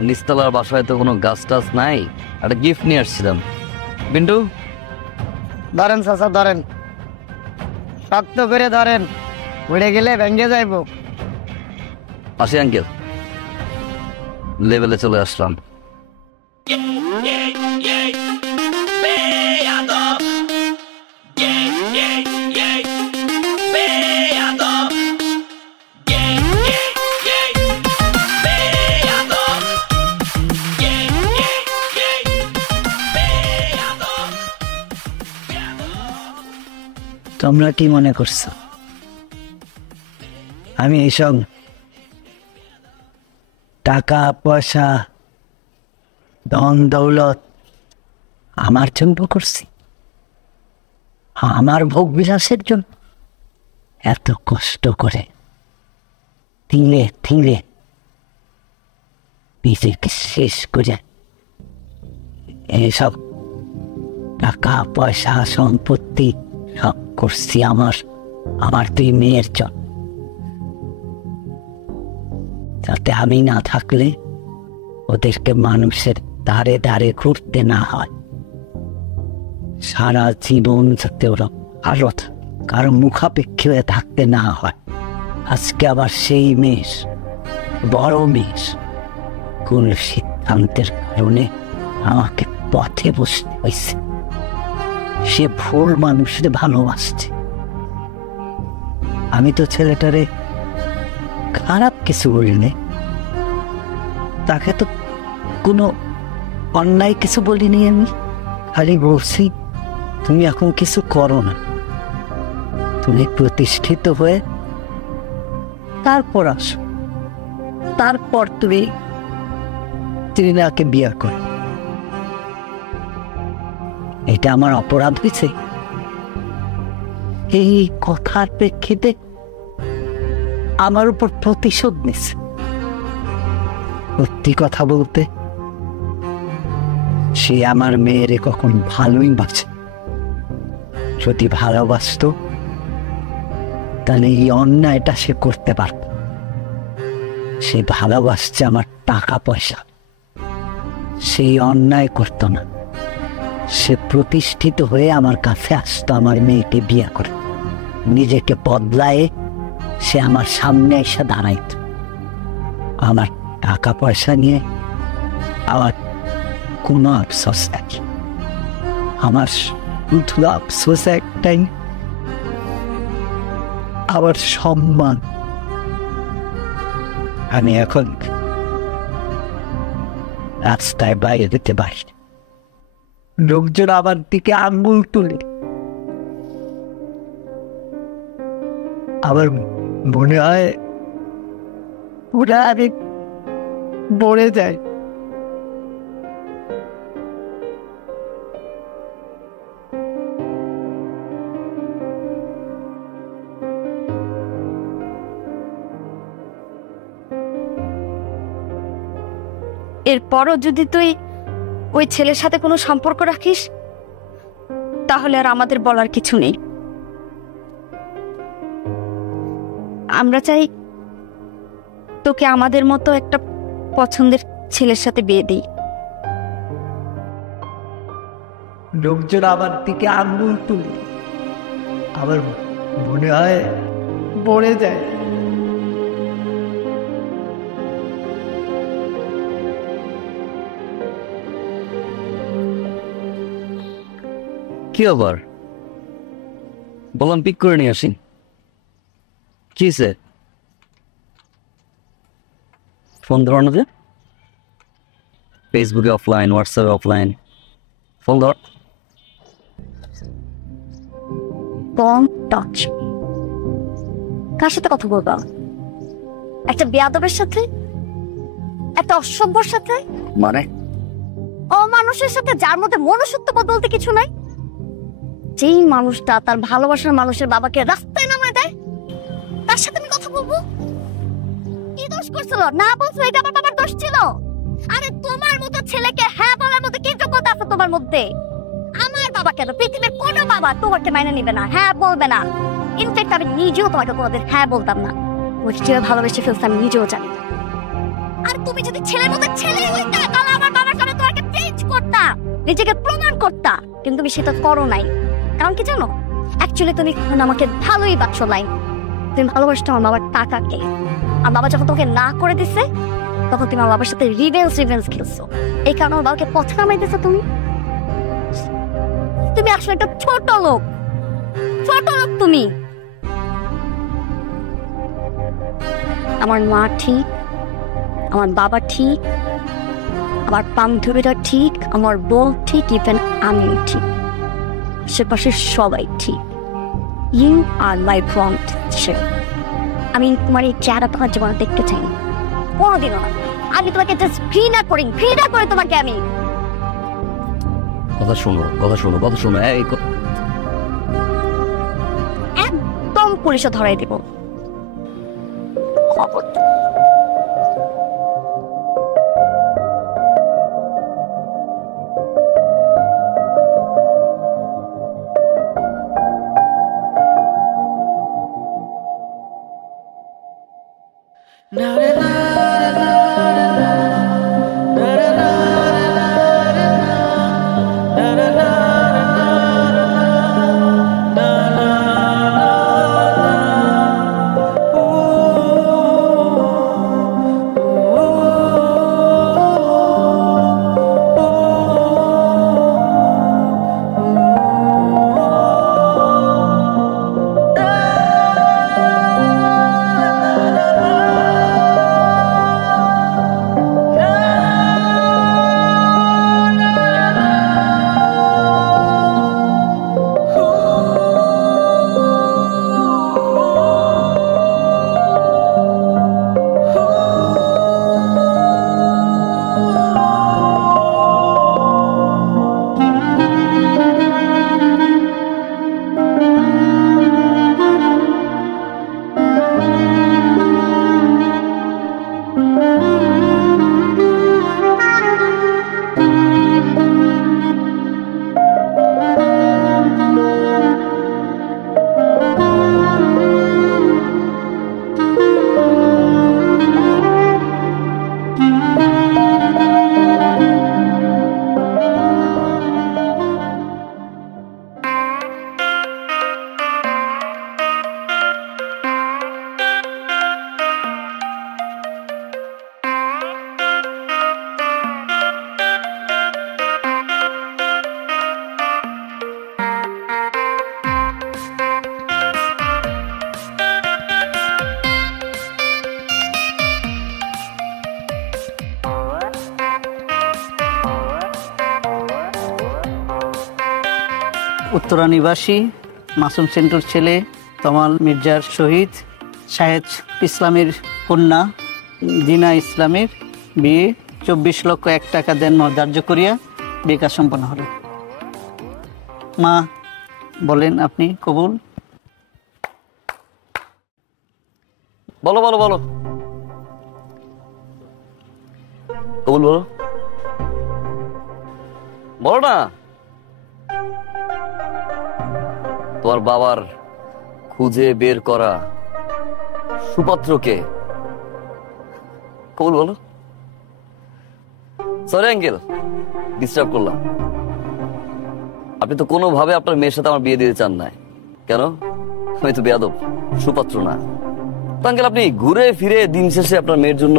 নিচতলার বাসায় তো কোনো গাছ টাছ নাই। একটা গিফট নিয়ে আসছিলাম। বিন্টু ধরেন চাচা, ধরেন, শক্ত করে ধরেন, উড়ে গেলে ভেঙে যাইব। আসি আঙ্কেল, লেভেলে চলে আসলাম। তোমরা কি মনে করছো আমি এইসব টাকা পয়সা ধন দৌলত আমার জন্য করছি? আমার ভোগ বিলাসের জন্য? এত কষ্ট করে তিলে তিলে নিজেকে শেষ করে এইসব টাকা পয়সা সম্পত্তি সব করছি আমার 2 মেয়ের জন্য, যাতে আমি না থাকলে ওদেরকে মানুষের ধারে ধারে ঘুরতে না হয়, সারা জীবন যাতে ওরা আরো কারো মুখাপেক্ষী হয়ে থাকতে না হয়। আজকে আবার সেই মেষ, বড় মেষ, কোন সিদ্ধান্তের কারণে আমাকে পথে বসতে হয়েছে। সে ভুল মানুষের ভালোবাসছে। আমি তো ছেলেটারে খারাপ কিছু বলিনি, তাকে তো কোনো অন্যায় কিছু বলিনি। আমি খালি বলছি তুমি এখন কিছু করো না, তুমি প্রতিষ্ঠিত হয়ে তারপর আসো, তারপর তুমি তৃণাকে বিয়ে করো। এটা আমার অপরাধ হয়েছে? এই কথার প্রেক্ষিতে আমার উপর প্রতিশোধ নিচ্ছে। সত্যি কথা বলতে সে আমার মেয়েরে কখন ভালোই বাঁচে, যদি ভালোবাসতো তাহলে এই অন্যায়টা সে করতে পারত। সে ভালোবাসছে আমার টাকা পয়সা, সেই অন্যায় করতো না। সে প্রতিষ্ঠিত হয়ে আমার কাছে আসতো আমার মেয়েকে বিয়ে করে, নিজেকে বদলায় সে আমার সামনে এসে দাঁড়াইত। আমার টাকা পয়সা নিয়ে আমার কোনো আফসোস নেই, আমার শুধু আফসোস একটাই, আমার সম্মান। আমি এখন রাস্তায় বাইরে যেতে পারি, লোকজন আমার দিকে আঙ্গুল তুলে, আমার মনে হয় ওরা আমি মরে যায়। এরপরও যদি তুই ওই ছেলের সাথে কোনো সম্পর্ক রাখিস তাহলে আর আমাদের বলার কিছু নেই। আমরা চাই তোকে আমাদের মতো একটা পছন্দের ছেলের সাথে বিয়ে দিই। লোকজন আমার দিকে আঙ্গুল তুলে, আমার মনে হয় মরে যায়। কি আবার বললাম পিক করে নিয়ে আসি। কি সে ফোন ধর না যে, ফেসবুকে অফলাইন, হোয়াটসঅ্যাপে অফলাইন, ফোন ধর। টাচ কার সাথে কথা বলবা? একটা বেয়াদবের সাথে, একটা অসভ্যর সাথে, মানে অমানুষের সাথে, যার মধ্যে মনুষ্যত্ব বলতে কিছু নাই। যেই মানুষটা তার ভালোবাসার মানুষের বাবাকে রাস্তায় নামায় দেয়, তার সাথে আমি কথা বলবো? কি দোষ করছিল? না বলছো এটা আমার বাবার দোষ ছিল? আরে তোমার মতো ছেলেকে হ্যাঁ বলার মতো কি যোগ্যতা আছে তোমার মধ্যে? আমার বাবা কেন, পৃথিবীর কোনো বাবা তোমাকে মাইনে নিবে না, হ্যাঁ বলবে না। ইনফ্যাক্ট আমি নিজেও তোমাকে কোনোদিন হ্যাঁ বলতাম না। ওই যেভাবে ভালোবেসে ফেলতে আমি নিজেও জানি। আর তুমি যদি ছেলের মতো ছেলে হইতা তাহলে আমার বাবার সামনে তোমাকে চেঞ্জ করতা, নিজেকে প্রমাণ করতা, কিন্তু তুমি সেটা করো নাই। কারণ কি জানো, অ্যাকচুয়ালি তুমি আমাকে ভালোই বাসো নাই, তুমি ভালোবাসতো আমার বাবার টাকাকে। আর বাবা যখন তোমাকে না করে দিছে তখন তুমি আমার বাবার সাথে রিভেঞ্জ খেলছো। এই কারণে আমার বাবাকে পথে নামাই দিছো তুমি। তুমি আসলে একটা ছোট লোক তুমি। আমার মা ঠিক, আমার বাবা ঠিক, আমার বান্ধবীরা ঠিক, আমার বোন ঠিক, ইভেন আমিও ঠিক, আশেপাশে সবাই ঠিক। You are my born teacher. আমি তোমার এই চেহারা তোমার জীবনে দেখতে চাই না, কোনোদিনও না। আমি তোমাকে জাস্ট ঘৃণা করি তোমাকে। আমি কথা শোনো একদম পুলিশে ধরাই দেব। উত্তরা নিবাসী মাসুম সেন্টুর ছেলে তমাল মির্জার শহীদ শাহেদ ইসলামের কন্যা দিনা ইসলামের বিয়ে 24,01,000 টাকা দেন ধার্য করিয়া বিয়ে কাজ সম্পন্ন হল। মা বলেন আপনি কবুল। বলো বলো বলো কবুল বলো বলো না। তোমার বাবার খুঁজে বের করা সুপাত্রকে কবুল বলো। সরি আঙ্কেল, ডিস্টার্ব করলাম। আপনি তো কোনোভাবে আপনার মেয়ের সাথে আমার বিয়ে দিতে চান না। কেন? আমি তো বেয়াদব, সুপাত্র না। আঙ্কেল আপনি ঘুরে ফিরে দিন শেষে আপনার মেয়ের জন্য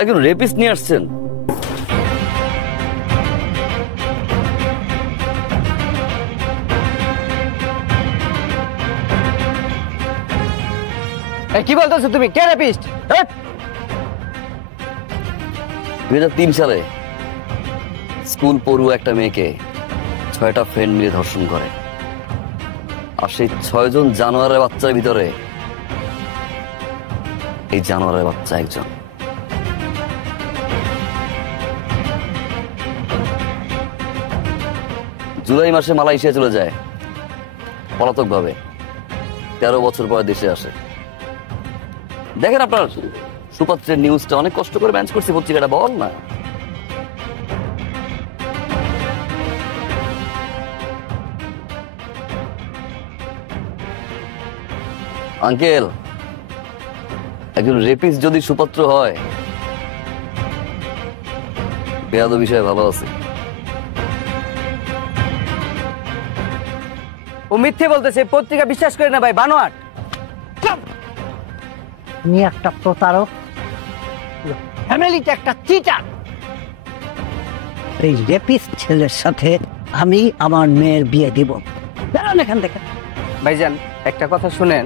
একজন রেপিস্ট নিয়ে আসছেন। কি বলতেছো তুমি? কে রেপিস্ট? 2003 সালে স্কুল পড়ুয়া একটা মেয়েকে 6টা ফ্রেন্ড মিলে ধর্ষণ করে। আর সেই 6 জন জানোয়ারের বাচ্চার ভিতরে এই জানোয়ারের বাচ্চা একজন। জুলাই মাসে মালয়েশিয়া চলে যায় পলাতক ভাবে। 13 বছর পর দেশে আসে। দেখেন আপনার সুপাত্রের নিউজটা অনেক কষ্ট করে ম্যানেজ করছি, পত্রিকাটা বল না। আঙ্কেল একজন রেপিস্ট যদি সুপাত্র হয়, বেয়াদ বিষয়ে ভালো আছে। ও মিথ্যে বলতেছে, পত্রিকা বিশ্বাস করে না ভাই, বানোয়াট। তুমি একটা প্রতারক, ফ্যামিলিতে একটা চিটার। এই রেপিস্ট ছেলের সাথে আমি আমার মেয়ের বিয়ে দিব। বেরোন এখান থেকে। ভাইজান একটা কথা শুনেন।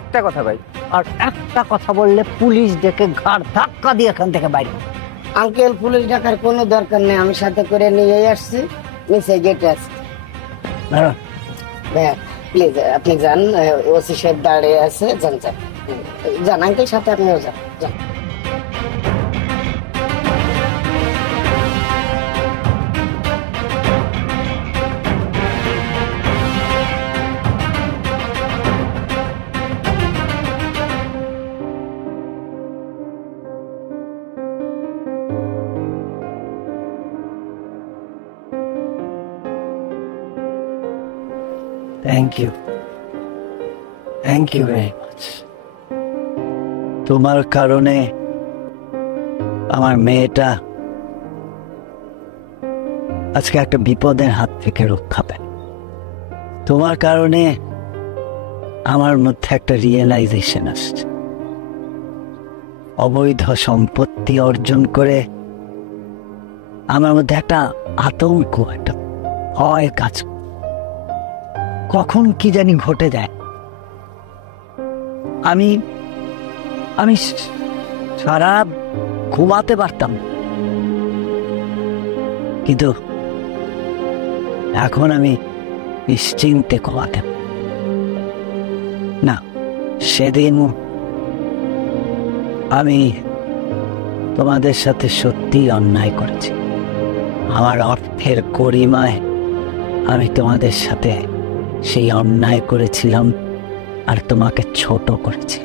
একটা কথা ভাই, আর একটা কথা বললে পুলিশ ডেকে ঘাড় ধাক্কা দিয়ে এখান থেকে বাইরে। আঙ্কেল পুলিশ ডাকার কোনো দরকার নেই, আমি সাথে করে নিয়ে আসছি, নিচে গেটে আসছি। প্লিজ আপনি যান, ওসি সাহেব দাঁড়িয়ে আছে, যান যান যান আঙ্কেল, সাথে আপনিও যান যান। Thank you very much. তোমার কারণে আমার মেয়েটা আজকে একটা বিপদের হাত থেকে রক্ষা পায়। তোমার কারণে আমার মধ্যে একটা রিয়েলাইজেশন আসছে। অবৈধ সম্পত্তি অর্জন করে আমার মধ্যে একটা আতঙ্ক, একটা ভয় কাজ, কখন কি জানি ঘটে যায়। আমি আমি সারা ঘুমাতে পারতাম, কিন্তু এখন আমি নিশ্চিন্তে ঘুমাতে না। সেদিন আমি তোমাদের সাথে সত্যি অন্যায় করেছি। আমার অর্থের গরিমায় আমি তোমাদের সাথে সেই অন্যায় করেছিলাম আর তোমাকে ছোট করেছি।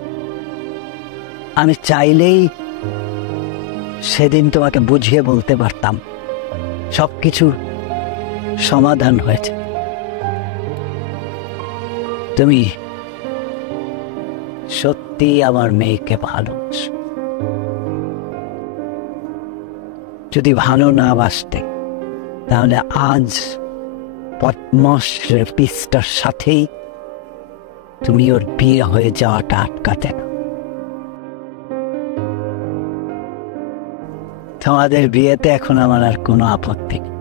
আমি চাইলেই সেদিন তোমাকে বুঝিয়ে বলতে পারতাম সবকিছু সমাধান হয়েছে। তুমি সত্যি আমার মেয়েকে ভালোবাসো। যদি ভালো না বাসতে তাহলে আজ পদ্মস রেপিস্টার সাথেই তুমি ওর বিয়ে হয়ে যাওয়াটা আটকাতে না। তোমাদের বিয়েতে এখন আমার আর কোনো আপত্তি নেই।